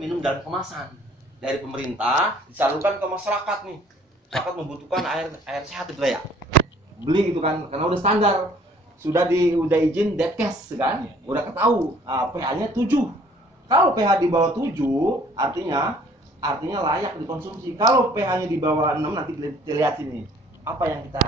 minum dalam kemasan dari pemerintah disalurkan ke masyarakat nih. Masyarakat membutuhkan air sehat gitu ya. Beli gitu kan karena udah standar. Udah izin Depkes kan? Udah ketahui pH-nya 7. Kalau pH di bawah 7 artinya layak dikonsumsi. Kalau pH-nya di bawah 6 nanti kita lihat sini. Apa yang kita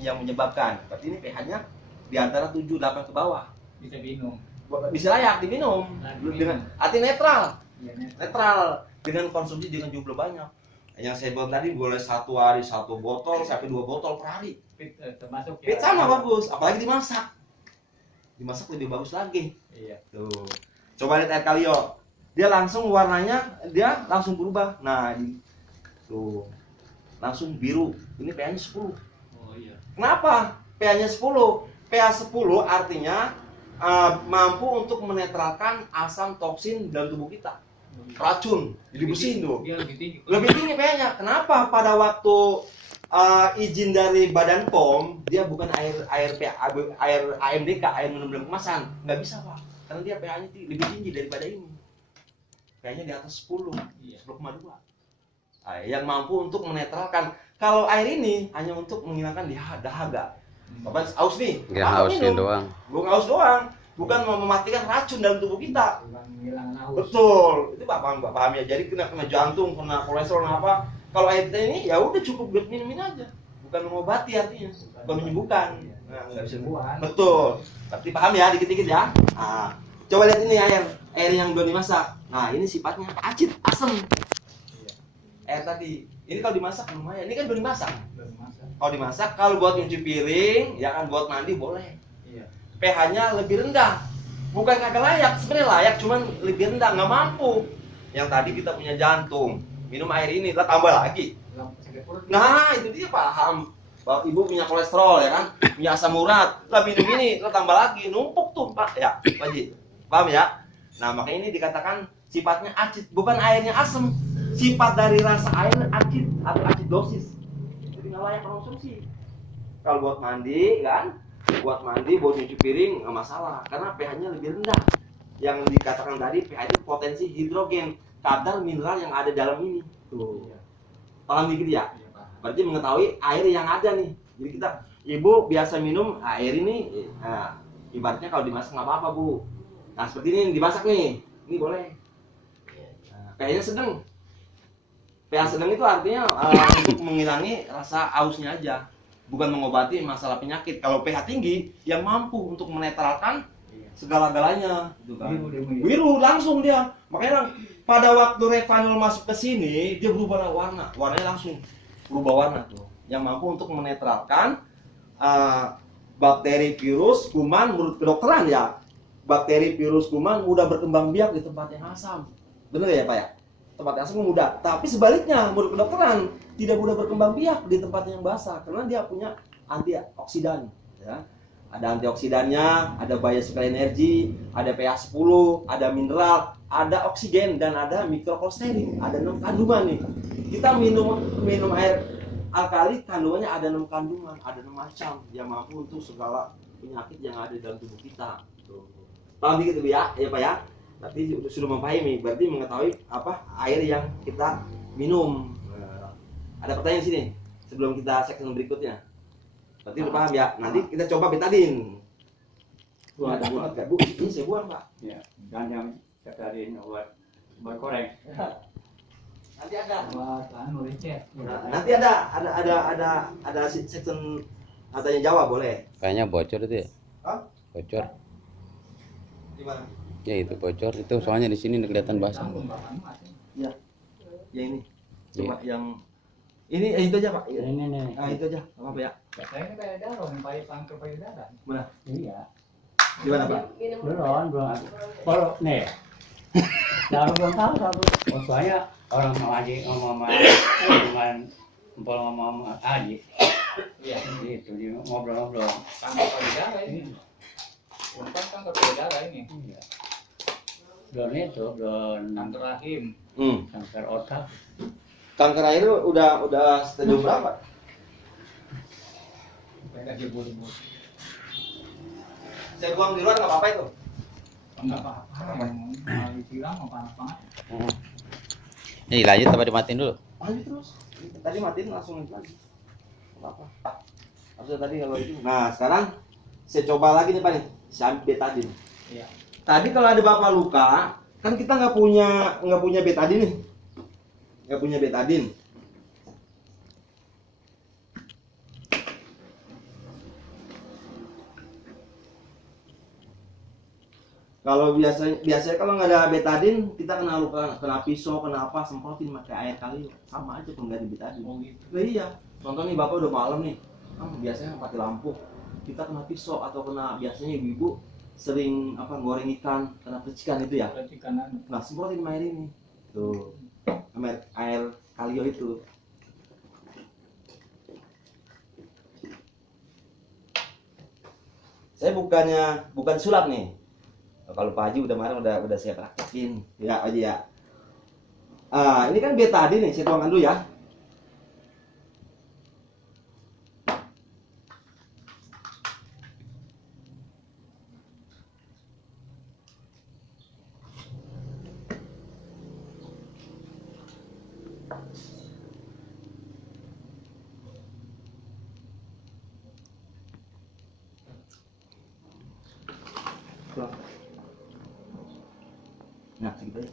yang menyebabkan? Berarti ini pH-nya di antara 7 8 ke bawah. Bisa minum. Bisa layak diminum. Dengan arti netral. Ya, Netral dengan konsumsi dengan jumlah banyak. Yang saya bilang tadi boleh 1 hari 1 botol sampai 2 botol per hari. Termasuk Fit sama bagus, apalagi dimasak. Dimasak lebih bagus lagi. Iya. Tuh. Coba lihat air kalio. Dia langsung warnanya dia langsung berubah. Nah, tuh. Langsung biru. Ini pH-nya 10. Oh iya. Kenapa? pH-nya 10. pH 10 artinya mampu untuk menetralkan asam toksin dalam tubuh kita. Racun, jadi bersihin tuh. Dia lebih tinggi. Lebih tinggi pH-nya. Kenapa? Pada waktu izin dari Badan POM, dia bukan air AMDK, air minum dalam kemasan. Nggak bisa, Pak. Karena dia pH-nya lebih tinggi daripada ini. pH-nya di atas 10, 10,2. Yang mampu untuk menetralkan. Kalau air ini hanya untuk menghilangkan dahaga. Bapak haus nih. Ya hausnya doang. Bukan haus doang. Bukan mematikan racun dalam tubuh kita. Menghilangkan haus. Betul. Itu Pak paham ya. Jadi kena jantung, kena kolesterol, apa. Kalau air kita ini ya udah cukup buat minumin aja. Bukan mengobati artinya. Bukan menyembuhkan. Nah, nggak bisa. Betul. Berarti paham ya dikit-dikit ya. Nah, coba lihat ini air yang belum dimasak. Nah, ini sifatnya acid, asam. Air tadi. Ini kalau dimasak lumayan. Ini kan belum dimasak. Kalau dimasak, kalau buat nyuci piring, ya kan buat mandi boleh. Iya. pH-nya lebih rendah. Bukan kagak layak, sebenarnya layak, cuman lebih rendah, nggak mampu. Yang tadi kita punya jantung, minum air ini, lah tambah lagi. Nah, itu dia paham. Bapak Ibu punya kolesterol ya kan, punya asam urat, lah minum ini, lah tambah lagi, numpuk tuh Pak ya, Pak Ji. Paham ya? Nah, makanya ini dikatakan sifatnya acid, bukan airnya asam. Sifat dari rasa air acid atau acidosis. Jadi nggak layak konsumsi. Kalau buat mandi kan, buat nyuci piring nggak masalah, karena pH-nya lebih rendah. Yang dikatakan tadi pH itu potensi hidrogen, kadar mineral yang ada dalam ini. Tuh. Paham dikit ya? Berarti mengetahui air yang ada nih. Jadi kita, Ibu biasa minum air ini, nah, ibaratnya kalau dimasak nggak apa-apa Bu. Nah seperti ini dimasak nih, ini boleh. Nah, pH-nya sedang. pH sedang itu artinya untuk menghilangi rasa hausnya aja, bukan mengobati masalah penyakit. Kalau pH tinggi, yang mampu untuk menetralkan segala-galanya, gitu kan. Biru langsung dia. Makanya pada waktu Revanol masuk ke sini, dia berubah warnanya langsung berubah warna tuh. Yang mampu untuk menetralkan bakteri, virus, kuman. Menurut kedokteran ya, bakteri, virus, kuman mudah berkembang biak di tempat yang asam. Bener ya Pak ya? Tempat yang asam mudah. Tapi sebaliknya, menurut kedokteran tidak mudah berkembang biak di tempat yang basah karena dia punya antioksidan. Ya. Ada antioksidannya, ada biological energy, ada pH 10, ada mineral, ada oksigen, dan ada mikrokolesterin. Ada 6 kandungan nih. Kita minum air alkali, kandungannya ada 6 kandungan, ada 6 macam yang mampu untuk segala penyakit yang ada dalam tubuh kita. Paham dikit ya, ya Pak ya? Berarti sudah memahami, berarti mengetahui apa air yang kita minum. Ada pertanyaan sini sebelum kita segmen berikutnya. Berarti udah paham ya. Nanti kita coba betadin. Buat nggak Bu? Ini saya buang Pak. Ya, jangan betadin buat goreng. Nanti ada. Nanti Ada section tanya jawab boleh. Kayaknya bocor itu ya. Hah? Bocor. Di mana? Ya itu bocor itu soalnya di sini kelihatan basah. Ya. Ya ini. Coba yang ini itu aja Pak. Ini nih. Nah, itu aja. Apa ya? Katanya ini kayak darah, yang pakai kanker payudara. Mana? Iya. Di mana Pak? Belum. Baru nih. Belum tahu satu. Soalnya orang sama Aji ngomong dengan empol ngomong Aji. Iya. Gitu dia ngobrol-ngobrol. Kanker payudara ini. Bukan kanker payudara ini. Iya. Belum itu, belum kanker rahim, kanker otak. Kanker air udah stadium berapa? Saya buang di luar nggak apa-apa itu. Enggak apa-apa, yang disiram apa-apa. Ini lanjut apa dimatiin dulu? Lanjut terus. Tadi matiin langsung lagi. Enggak apa. Harusnya tadi kalau itu. Nah, sekarang saya coba lagi nih Pak nih. Saya ambil betadine. Iya. Tadi kalau ada Bapak luka, kan kita nggak punya betadine nih. Nggak punya betadine. Kalau biasanya kalau nggak ada betadine, kita kena luka, kena pisau, kena apa, semprotin pakai air kali, sama aja pengganti betadine. Oh gitu. Nah, iya. Contoh nih Bapak udah malam nih, kan biasanya mati lampu, kita kena pisau atau kena biasanya ibu-ibu sering apa goreng ikan, kena percikan itu ya. Berarti kanan. Nah, semprotin air ini, tuh, air kalio itu. Saya bukan sulap nih. Kalau Pak Haji udah marah udah saya praktekin ya Haji ya. Ini kan betadine nih, saya tuangkan dulu ya. Nah, segitu aja.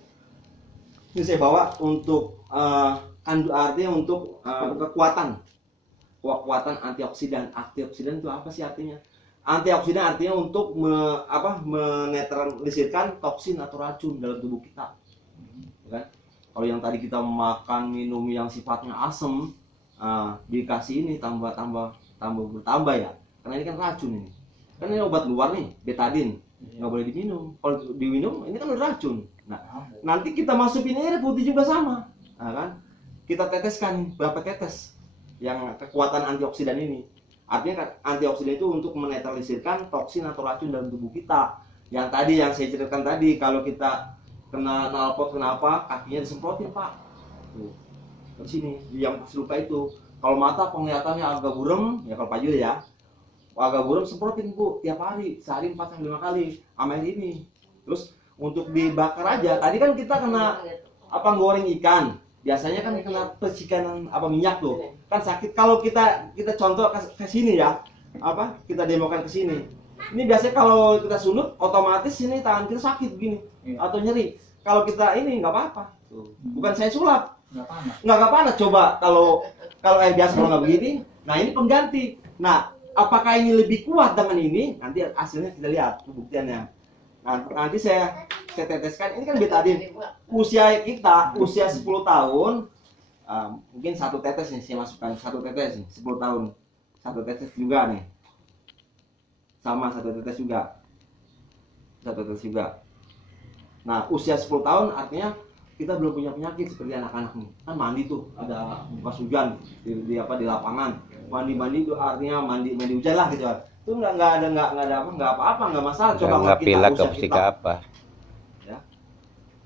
Ini saya bawa untuk artinya untuk kekuatan antioksidan. Antioksidan itu apa sih artinya? Antioksidan artinya untuk menetralisirkan toksin atau racun dalam tubuh kita. Kan? Kalau yang tadi kita makan minum yang sifatnya asam, dikasih ini tambah bertambah ya. Karena ini kan racun ini. Kan ini obat luar nih, betadine. Nggak boleh diminum. Kalau diminum ini kan udah racun. Nah, nanti kita masukin air putih juga sama. Nah, kan? Kita teteskan berapa tetes yang kekuatan antioksidan ini. Artinya kan antioksidan itu untuk menetralisirkan toksin atau racun dalam tubuh kita. Yang tadi yang saya ceritakan tadi, kalau kita kena knalpot kenapa kakinya disemprotin Pak. Tuh. Di sini yang luka itu. Kalau mata penglihatannya agak burem, ya kalau Pak Jul ya. Agak burem semprotin Bu tiap hari, sehari 4-5 kali sama air ini. Terus untuk dibakar aja, tadi kan kita kena goreng ikan. Biasanya kan kena percikan minyak tuh. Kan sakit kalau kita contoh ke sini ya. Kita demokan ke sini. Ini biasanya kalau kita sunut otomatis ini tangan kita sakit begini atau nyeri. Kalau kita ini nggak apa-apa. Bukan saya sulap. Nggak panas. Coba kalau air biasa kalau nggak begini. Nah, ini pengganti. Nah, apakah ini lebih kuat dengan ini? Nanti hasilnya kita lihat pembuktiannya. Nah, nanti saya teteskan. Ini kan betadine. Usia 10 tahun. Mungkin 1 tetes nih saya masukkan, 1 tetes nih 10 tahun. 1 tetes juga nih. Sama 1 tetes juga. 1 tetes juga. Nah, usia 10 tahun artinya kita belum punya penyakit seperti anak-anak nih. Kan mandi tuh, ada pas hujan di lapangan. Mandi itu artinya mandi hujan lah gitu kan. Itu nggak ada apa-apa, nggak masalah. Coba Nggak kita pilek usia ke kita, apa? ya.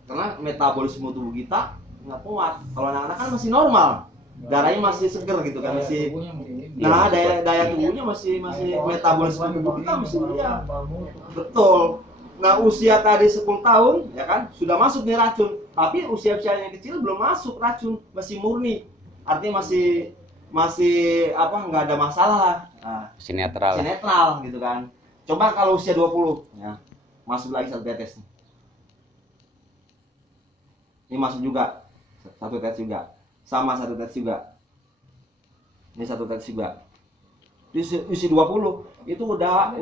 Karena metabolisme tubuh kita nggak kuat. Kalau anak-anak kan masih normal, darahnya masih seger gitu kan, masih. Nah, daya tubuhnya masih metabolisme tubuh kita masih ya. Betul. Nah, usia tadi 10 tahun ya kan sudah masuk nih racun. Tapi usia yang kecil belum masuk racun, masih murni. Artinya masih nggak ada masalah lah. Nah, Sinetral. netral gitu kan. Coba kalau usia 20 ya. Masuk lagi 1 tetes nih. Ini masuk juga 1 tetes juga. Sama 1 tetes juga. Ini 1 tetes juga. Di usia 20 itu udah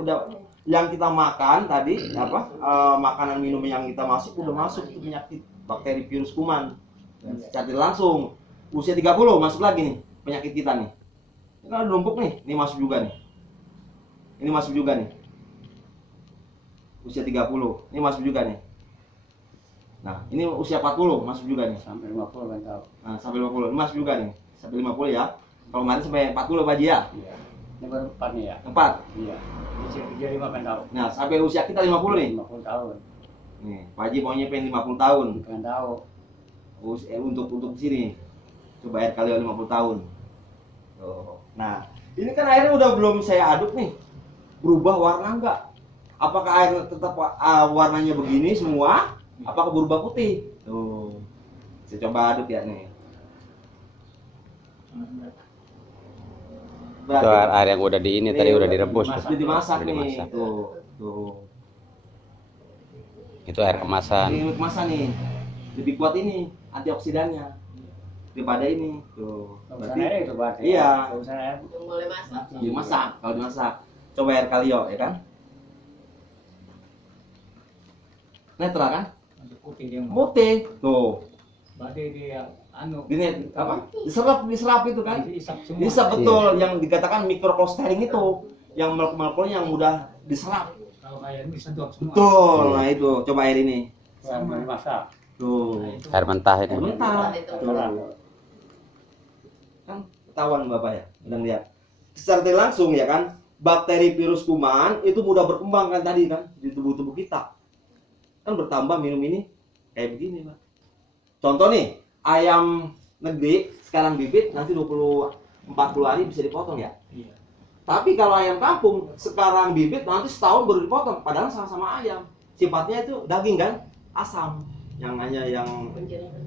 yang kita makan tadi makanan minum yang kita udah masuk itu penyakit bakteri virus kuman. Secara langsung usia 30 masuk lagi nih penyakit kita nih. Ini kan ada numpuk nih, ini masuk juga nih. Ini masuk juga nih. Usia 30, ini masuk juga nih. Nah, ini usia 40 masuk juga nih. Sampai 50 kan tahu. Nah, sampai 50 ini masuk juga nih. Sampai 50 ya. Kalau kemarin sampai 40 Pak Ji ya. Iya. Ini baru 4 nih ya. 4. Iya. Usia 35 kan tahu. Nah, sampai usia kita 50 nih. 50 tahun. Nih, Pak Ji maunya pengen 50 tahun. Kan tahu. Untuk sini. Coba air kali 50 tahun. Tuh. Nah, ini kan airnya udah belum saya aduk nih. Berubah warna enggak? Apakah air tetap warnanya begini semua? Apakah berubah putih? Tuh. Saya coba aduk ya nih. Itu air yang udah di ini tadi udah direbus. Udah dimasak Udah nih. dimasak. Tuh. Itu air kemasan. Ini kemasan nih. Lebih kuat ini antioksidannya daripada ini. Tuh. Berarti itu berarti. Iya. Boleh masak. Dimasak, kalau dimasak. Coba air kalio ya kan? Netral kan? Putih dia. Putih. Tuh. Berarti dia Gini apa? Diserap itu kan? Diisap semua. Diserap betul yang dikatakan microclustering itu, yang molekul-molekulnya yang mudah diserap. Kalau kayak ini sedot semua. Betul. Nah itu, coba air ini. Sama dimasak. Tuh. Air mentah Air ini. mentah. Tuh. Kan ketahuan Bapak ya, udah lihat. Secara tidak langsung ya kan, bakteri virus kuman itu mudah berkembang kan tadi kan di tubuh-tubuh kita. Kan bertambah minum ini kayak begini, Pak. Contoh nih, ayam negeri sekarang bibit nanti 40 hari bisa dipotong ya. Iya. Tapi kalau ayam kampung sekarang bibit nanti setahun baru dipotong, padahal sama-sama ayam. Sifatnya itu daging kan, asam. Yang hanya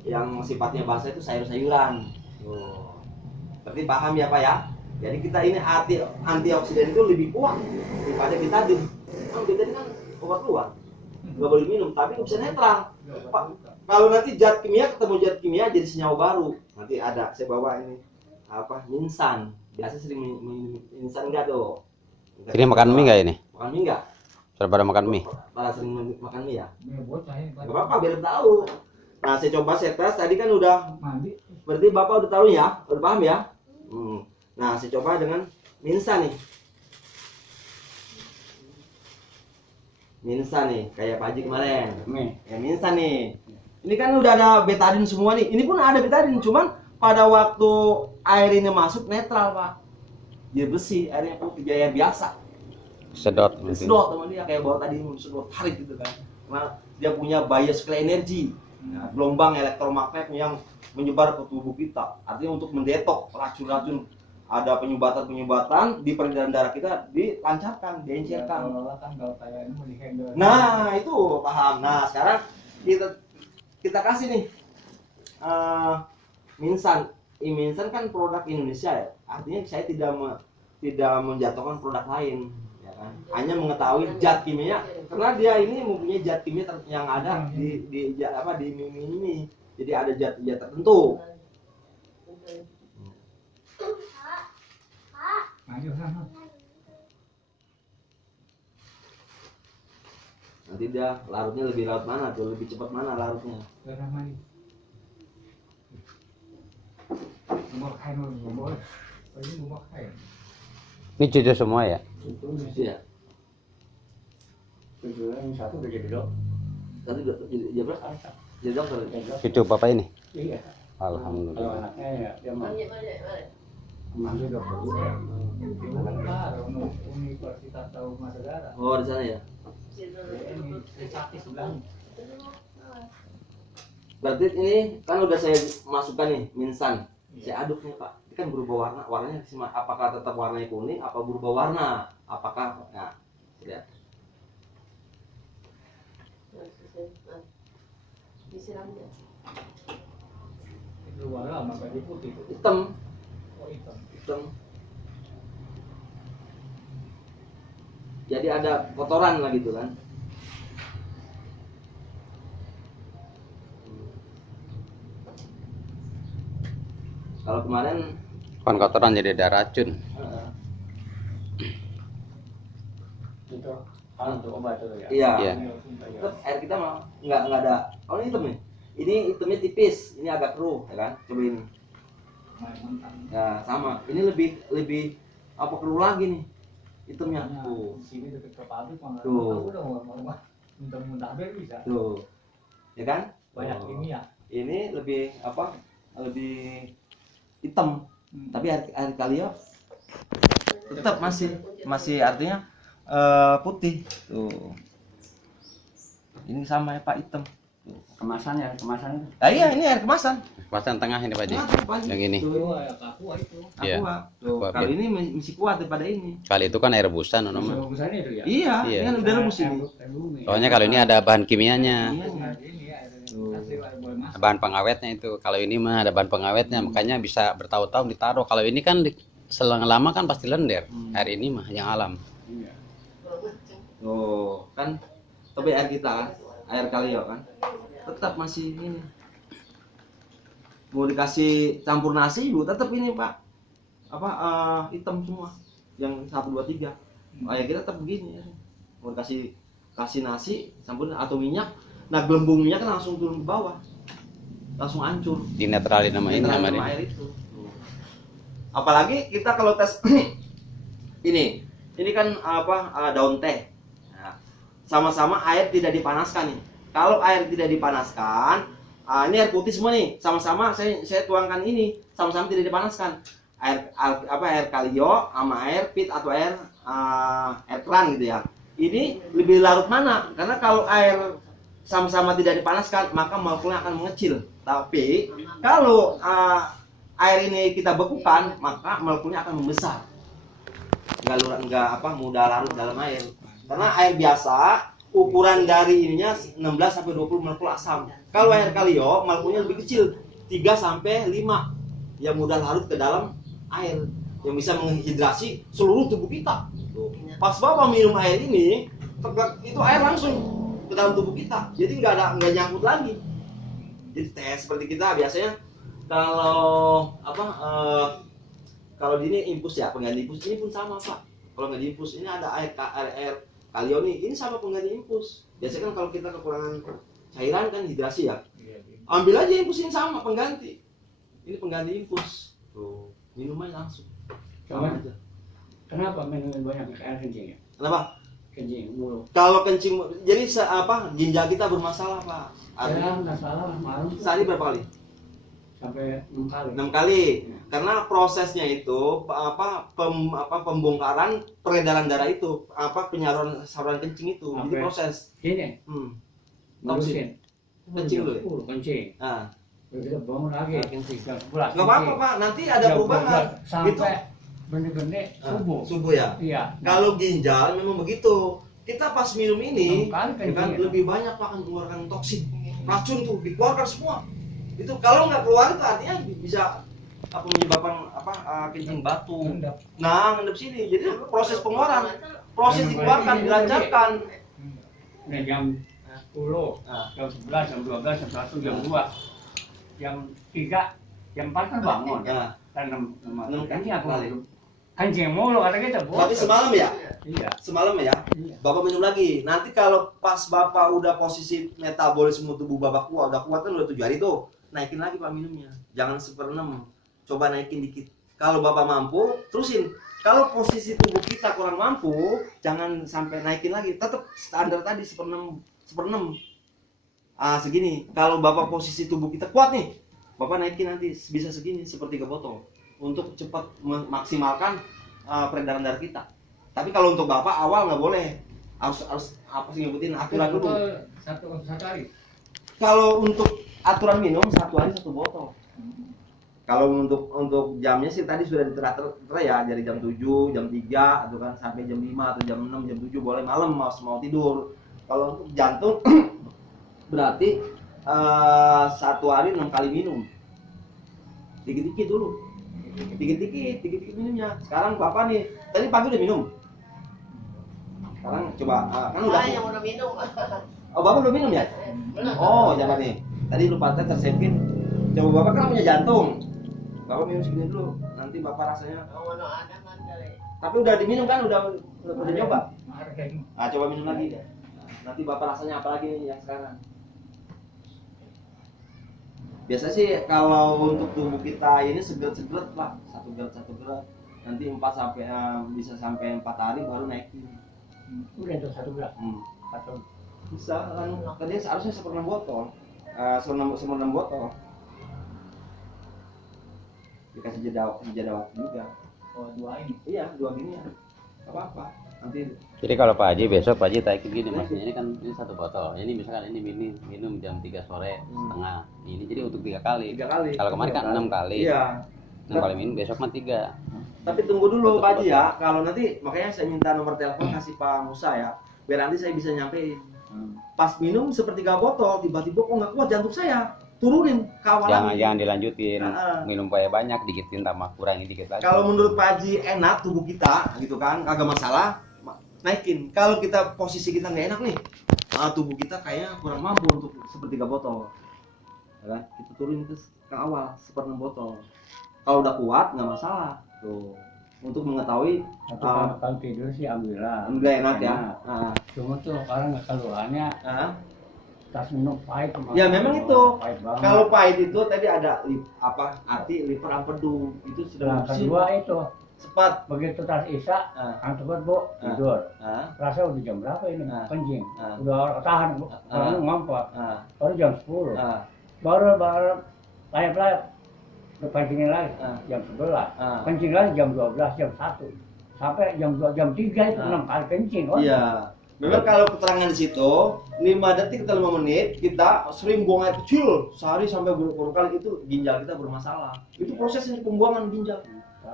yang sifatnya basah itu sayur-sayuran. Tuh. Berarti paham ya Pak ya? Jadi kita ini antioksidan itu lebih kuat daripada betadine. Kan betadine kan obat luar, nggak boleh minum, tapi bisa netral. Pak, kalau nanti zat kimia ketemu zat kimia jadi senyawa baru. Nanti ada, saya bawa ini apa? Minsan. Biasa sering minum minsan enggak tuh? Ini makan mie nggak ini? Makan mie enggak? Sudah pada makan mie? Pada sering makan mie ya? Ini bocah ini. Gak apa-apa, biar tahu. Nah, saya coba saya tes tadi kan udah. Mandi. Berarti Bapak udah tahu ya? Udah paham ya? Nah, saya coba dengan minsan nih. Minsan nih, kayak Pak Haji kemarin. Nih. Ya minsan nih. Ini kan udah ada betadine semua nih. Ini pun ada betadine, cuman pada waktu air ini masuk netral, Pak. Dia bersih, airnya putih, air biasa. Sedot mungkin. Sedot teman dia kayak bawa tadi sedot tarik gitu kan. Karena dia punya biospheric energy. Nah, gelombang elektromagnet yang menyebar ke tubuh kita. Artinya untuk mendetok racun-racun, ada penyumbatan di peredaran darah kita dilancarkan, diencerkan. Kalau kayak ini mau dihandle. Nah, itu paham. Nah, sekarang kita kasih nih minsan. Minsan kan produk Indonesia ya. Artinya saya tidak menjatuhkan produk lain, ya kan. Hanya mengetahui zat kimia karena dia ini mempunyai zat kimia yang ada di mie ini. Jadi ada zat-zat tertentu. Maju sana. Nanti dia larutnya lebih larut mana tuh, lebih cepat mana larutnya. Sana mandi. Mau kain mau. Ini mau kain. Ini cucu semua ya? Iya. Yang satu udah jadi dok. Tadi jadi berapa? Jadi dokter. Cucu bapak ini? Iya. Kalau Alhamdulillah. anaknya ya dia mau Banyak, banyak, banyak. ambil dokter juga. Itu kan Universitas Tahu Masagara. Oh, di sana ya. Ini Trisakti sebelahnya. Berarti ini kan udah saya masukkan nih minsan. Saya aduk nih Pak. Ini kan berubah warna. Warnanya apakah tetap warnanya kuning? Apa berubah warna? Apakah? Nah, lihat. Disiramnya. Itu warna apa tadi putih? Hitam. Oh hitam. Hitam. Jadi ada kotoran lah gitu kan. Kalau kemarin Kan kotoran jadi ada racun. Itu untuk obat itu ya. iya. Iya. Tetap air kita mah nggak ada. Oh ini hitam nih. Ini hitamnya tipis. Ini agak keruh, ya kan? Coba ini. Ya sama. Ini lebih apa keruh lagi nih? Hitamnya. Tuh. Di sini dekat ke pabrik mah Tuh. udah mau muntah-muntah biar bisa. Tuh. Ya kan? Banyak Oh. ini ya. Ini lebih apa? Lebih hitam. Tapi air kalio tetap masih artinya putih. Tuh. Ini sama ya Pak, hitam. Kemasannya. Nah, iya ini air kemasan. Pasang tengah ini Pak Haji. Nah, tuh, Pak Haji. Yang ini. Tuh, Iya. aqua. Tuh, Aqua kalau Fit. ini masih kuat daripada ini. Kali itu kan air rebusan nama. Bagusannya itu ya. Iya, Iya. ini kan udah rebus ini. Soalnya kalau ini ada bahan kimianya, Iya. bahan pengawetnya itu. Kalau ini mah ada bahan pengawetnya, makanya bisa bertahun-tahun ditaruh. Kalau ini kan selang lama kan pasti lendir. Air ini mah yang alam. Iya. Tuh, kan tapi air kita kan, air Kalio kan. Tetap masih ini. Mau dikasih campur nasi juga tetap ini, Pak. Apa hitam semua. Yang 1 2 3. Air kita tetap begini ya. Mau kasih nasi campur atau minyak, nah gelembung minyak kan langsung turun ke bawah. Langsung hancur. Dinetralin sama ini sama Sama dia. air itu. Apalagi kita kalau tes ini kan daun teh. Nah, sama-sama air tidak dipanaskan nih. Kalau air tidak dipanaskan, ini air putih semua nih, sama-sama saya tuangkan ini, sama-sama tidak dipanaskan. Air Kalio sama air pit atau air keran gitu ya. Ini lebih larut mana? Karena kalau air sama-sama tidak dipanaskan, maka molekulnya akan mengecil. Tapi kalau air ini kita bekukan, maka molekulnya akan membesar. Enggak mudah larut dalam air. Karena air biasa ukuran dari ininya 16 sampai 20 molekul asam. Kalau air Kalio molekulnya lebih kecil, 3 sampai 5 yang mudah larut ke dalam air yang bisa menghidrasi seluruh tubuh kita. Tuh. Pas Bapak minum air ini, itu air langsung ke dalam tubuh kita. Jadi nggak nyangkut lagi. Jadi tes seperti kita biasanya kalau kalau ini infus ya, pengganti infus ini pun sama, Pak. Kalau nggak diinfus ini ada air Kalio nih, ini sama pengganti infus. Biasanya kan kalau kita kekurangan cairan kan hidrasi ya. Ambil aja infus ini sama pengganti. Ini pengganti infus. Tuh, minum aja langsung. Sama aja. Kenapa minum banyak air kencing ya? Kenapa? Kencing mulu. Kalau kencing jadi ginjal kita bermasalah, Pak. Ya Artinya nggak salah malam sehari berapa kali? sampai 6 kali. 6 kali. Karena prosesnya itu pembongkaran peredaran darah itu, penyaluran saluran kencing itu. Jadi Oke. proses. Ini ngurusin. Kencing dulu ya? Kencing. Nah, Terus kita bangun lagi. kencing. Jam 11. Nggak apa-apa, Pak. Nanti ada perubahan. Sampai Itu bener-bener subuh. subuh ya. Iya. Kalau ginjal memang begitu. Kita pas minum ini 6 kali kan kencing. lebih banyak Pak mengeluarkan toksik, racun tuh dikeluarkan semua. Itu kalau nggak keluar itu artinya bisa menyebabkan kencing batu. Nah, ngendap sini. Jadi proses pengeluaran, proses dikeluarkan dilancarkan. Nah, jam 10, Nah, jam 11, jam 12, jam 1, jam 2, jam 3, jam 4 kan bangun. ya. Kan 6 kencing aku kali. kencing mulu kata kita. Tapi semalam ya, Iya. semalam ya. Iya. Bapak minum lagi. Nanti kalau pas Bapak udah posisi metabolisme tubuh Bapak udah kuat kan udah 7 hari tuh. Naikin lagi Pak minumnya. Jangan 1/6. Coba naikin dikit. Kalau Bapak mampu, terusin. Kalau posisi tubuh kita kurang mampu, jangan sampai naikin lagi. Tetap standar tadi 1/6. Segini. Kalau Bapak posisi tubuh kita kuat nih, Bapak naikin nanti bisa segini, sepertiga botol. Untuk cepat memaksimalkan peredaran darah kita. Tapi kalau untuk Bapak awal nggak boleh. Harus ngikutin aturan dulu. Satu hari. Kalau untuk aturan minum 1 hari 1 botol. Kalau untuk jamnya sih tadi sudah ditera ya, dari jam 7, jam 3 atau kan sampai jam 5 atau jam 6, jam 7 boleh malam mau tidur. Kalau untuk jantung berarti 1 hari 6 kali minum. Dikit-dikit dulu. Dikit-dikit minumnya. Sekarang Bapak nih, tadi pagi udah minum. Sekarang coba kan udah. Yang udah minum. Oh, Bapak udah minum ya? Oh, jangan nih. Tadi lupa tersepin. Coba Bapak kan punya jantung. Bapak minum segini dulu. Nanti Bapak rasanya. Tapi udah diminum kan? Udah nyoba. Coba minum lagi. Nanti Bapak rasanya apa lagi nih yang sekarang? Biasa sih kalau untuk tubuh kita ini segelet-segelet Pak. 1 gelet. Nanti 4 sampai bisa sampai 4 hari baru naikin. Udah tuh 1 bulan. Satu. Bisa kan tadi seharusnya 1/6 botol. 1/6 botol. Dikasih jeda waktu juga. Oh, 2 ini. Iya, 2 gini ya. Gak apa-apa. nanti. Jadi kalau Pak Haji besok Pak Haji taikin gini maksudnya ini kan ini 1 botol. Ini misalkan ini minum jam 3 sore setengah. Ini jadi untuk 3 kali. 3 kali. Kalau kemarin kan 6 kali. Iya. 6 kali minum besok mah 3. Tapi tunggu dulu Pak Haji ya. Kalau nanti makanya saya minta nomor telepon kasih Pak Musa ya. Biar nanti saya bisa nyampein. Pas minum sepertiga botol tiba-tiba kok nggak kuat jantung saya. Turunin kawalan. Jangan dilanjutin. Minum banyak dikitin tambah kurangi dikit lagi. Kalau menurut Pak Haji enak tubuh kita gitu kan, kagak masalah, naikin. Kalau kita posisi kita nggak enak nih, tubuh kita kayaknya kurang mampu untuk sepertiga botol. Ya kan? Kita turunin ke awal 1/6 botol. Kalau udah kuat nggak masalah. Tuh. Untuk mengetahui Kalau tidur sih alhamdulillah. enak ya. Cuma tuh orang keluarnya tas minum pahit. Ya memang itu. Pahit banget. Kalau pahit itu tadi ada arti liver empedu itu sudah Kedua itu cepat. begitu tas isya kan cepet bu tidur. Rasa udah jam berapa ini kencing. Udah tahan bu. Kalau ngompor. Baru jam 10. Baru layap kencingin lagi jam 11. Kencing lagi jam 12, jam 1. Sampai jam 2, jam 3 itu 6 kali kencing. Iya. Memang kalau keterangan di situ 5 detik atau 5 menit kita sering buang air kecil sehari sampai berpuluh kali itu ginjal kita bermasalah. Itu prosesnya pembuangan ginjal.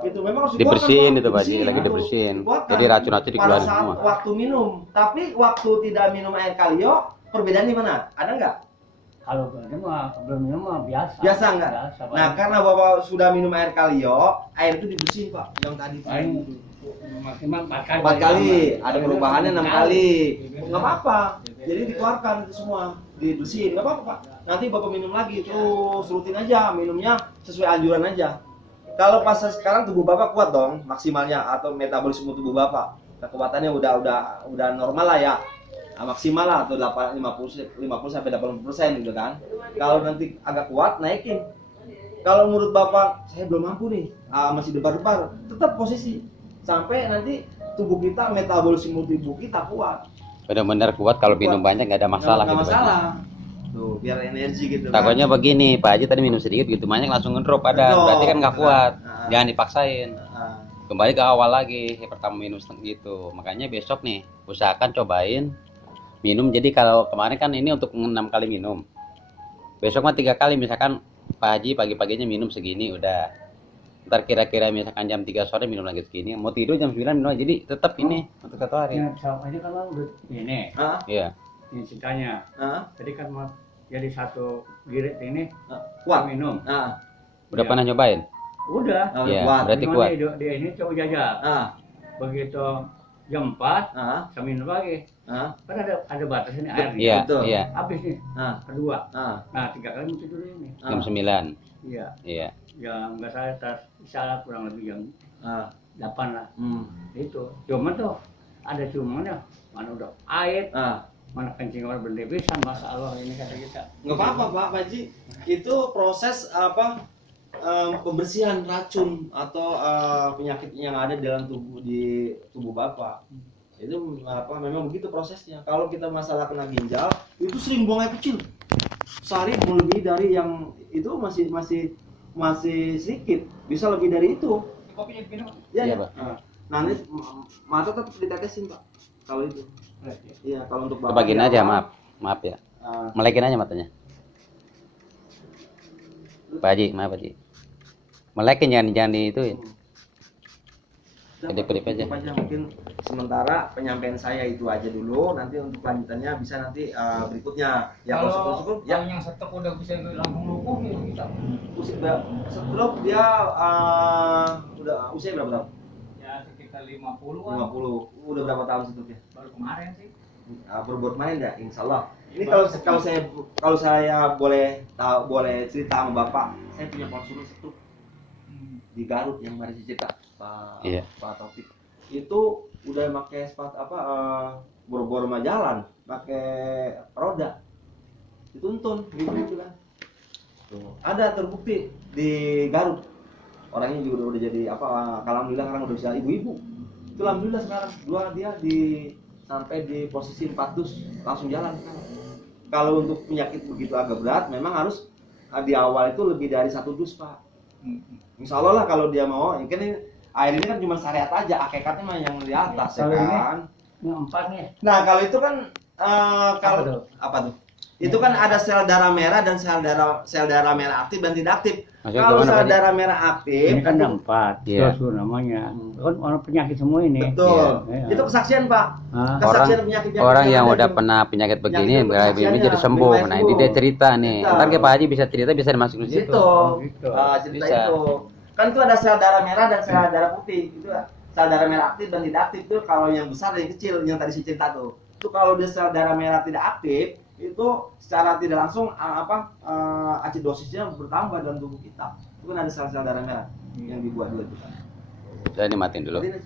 Itu memang harus dibersihin itu Pak Haji, lagi dibersihin. Jadi racun-racun dikeluarin pada saat semua. waktu minum. Tapi waktu tidak minum air kalio, perbedaan di mana? Ada nggak? Kalau belum minum mah biasa. Biasa nggak? Biasa, Pak. Nah, karena Bapak sudah minum air kalio, air itu dibersihin Pak. Yang tadi Paling maksimal 4 kali. 4 kali, ada perubahannya 6 kali. Nggak apa-apa. Jadi dikeluarkan itu semua, dibersihin. Nggak apa-apa Pak. Nanti Bapak minum lagi, terus rutin aja minumnya sesuai anjuran aja. Kalau pas sekarang tubuh Bapak kuat dong maksimalnya atau metabolisme tubuh Bapak kekuatannya udah normal lah ya. Maksimal lah atau 50 sampai 80% gitu kan. Kalau nanti agak kuat naikin. Kalau menurut Bapak saya belum mampu nih, masih debar-debar, tetap posisi sampai nanti tubuh kita metabolisme tubuh kita kuat. Benar-benar kuat kalau minum banyak nggak ada masalah Nggak gitu Pak Haji. masalah. Tuh, biar energi gitu kan. Takutnya begini, Pak Haji tadi minum sedikit gitu banyak langsung ngedrop ada, Ngedrop. berarti kan nggak kuat. Jangan dipaksain. Nah, Kembali ke awal lagi, pertama minum setengah gitu. Makanya besok nih usahakan cobain minum. Jadi kalau kemarin kan ini untuk 6 kali minum. Besok mah 3 kali misalkan Pak Haji pagi-paginya minum segini udah. Ntar kira-kira misalkan jam 3 sore minum lagi segini. Mau tidur jam 9 minum lagi. Jadi tetap ini untuk 1 hari. Ini ini kan udah ini Iya. ini ceritanya. Jadi kan mau jadi 1 girit ini kuat. minum. Udah Iya. pernah nyobain? Udah. Iya, kuat. berarti Cuma kuat. Dia ini coba jajal. Begitu jam 4 saya minum lagi. Kan ada batas ini air nih. Iya, Betul. iya. Habis nih. Kedua. Nah, 3 kali mesti dulu ini. Jam 9. Iya. Iya. Ya nggak salah kurang lebih jam 8 lah. Itu. Cuman tuh ada cumannya. Mana udah air, mana kencing orang berlebihan, masa Allah ini kata kita. Nggak apa-apa Pak Haji. Itu proses pembersihan racun atau penyakit yang ada dalam di tubuh Bapak. Itu memang begitu prosesnya. Kalau kita masalah kena ginjal, itu sering buang air kecil. Sehari melebihi dari yang itu masih sedikit, bisa lebih dari itu. Kopinya minum. Iya, Ya. Pak. Nah, ini mata tetap ditetesin Pak. Kalau itu. Iya, kalau untuk Bapak. Kebagian aja, maaf ya. Melekin aja matanya. Pak Haji, maaf Pak Haji. Melekin jangan diituin. Kedip-kedip aja. Mungkin sementara penyampaian saya itu aja dulu. Nanti untuk lanjutannya bisa nanti berikutnya. Ya kalau syukur ya. yang setek udah bisa langsung lumpuh ya kita. Stroke dia udah usia berapa tahun? Ya sekitar 50 an. 50. Udah berapa tahun stroke-nya? Baru kemarin sih. Baru kemarin ya, insya Allah. Ini kalau saya boleh cerita sama Bapak, saya punya konsultan stroke di Garut yang kemarin cerita Pak Taufik. Itu udah pakai sepatu boro-boro mah jalan, pakai roda. Dituntun gitu kan. Tuh. Ada terbukti di Garut. Orangnya juga udah jadi alhamdulillah sekarang udah bisa ibu-ibu. Itu alhamdulillah sekarang dia sampai di posisi 4 dus langsung jalan. Kalau untuk penyakit begitu agak berat memang harus di awal itu lebih dari 1 dus Pak. Insya Allah lah kalau dia mau, mungkin Air ini kan cuma syariat aja, hakikatnya mah yang di atas ya Kalau ini? kan. Yang 4 nih. Nah kalau itu kan kalau Apa tuh? apa tuh? Itu kan ada sel darah merah dan sel darah merah aktif dan tidak aktif. Maksudnya Kalau gimana, sel Pak Haji? darah merah aktif, Ini kan ada itu- 4, Iya. dosu namanya. Kan orang penyakit semua ini. betul. Iya. Itu kesaksian Pak. Hah? Kesaksian penyakit Orang yang ada udah itu. pernah penyakit begini, Penyakit berarti ini kesaksiannya, jadi sembuh. lebih Nah baik ini dia sembuh. cerita nih. Cerita. Ntar kayak Pak Haji bisa cerita, bisa dimasukin di situ. Gitu. Gitu. Cerita Bisa. itu. Kan itu ada sel darah merah dan sel darah putih. Itu sel darah merah aktif dan tidak aktif itu kalau yang besar dan yang kecil yang tadi saya cerita tuh. Itu kalau dia sel darah merah tidak aktif itu secara tidak langsung acidosisnya bertambah dalam tubuh kita. Itu kan ada sel-sel darah merah yang dibuat dulu itu kan. Saya ini matiin dulu. Jadi,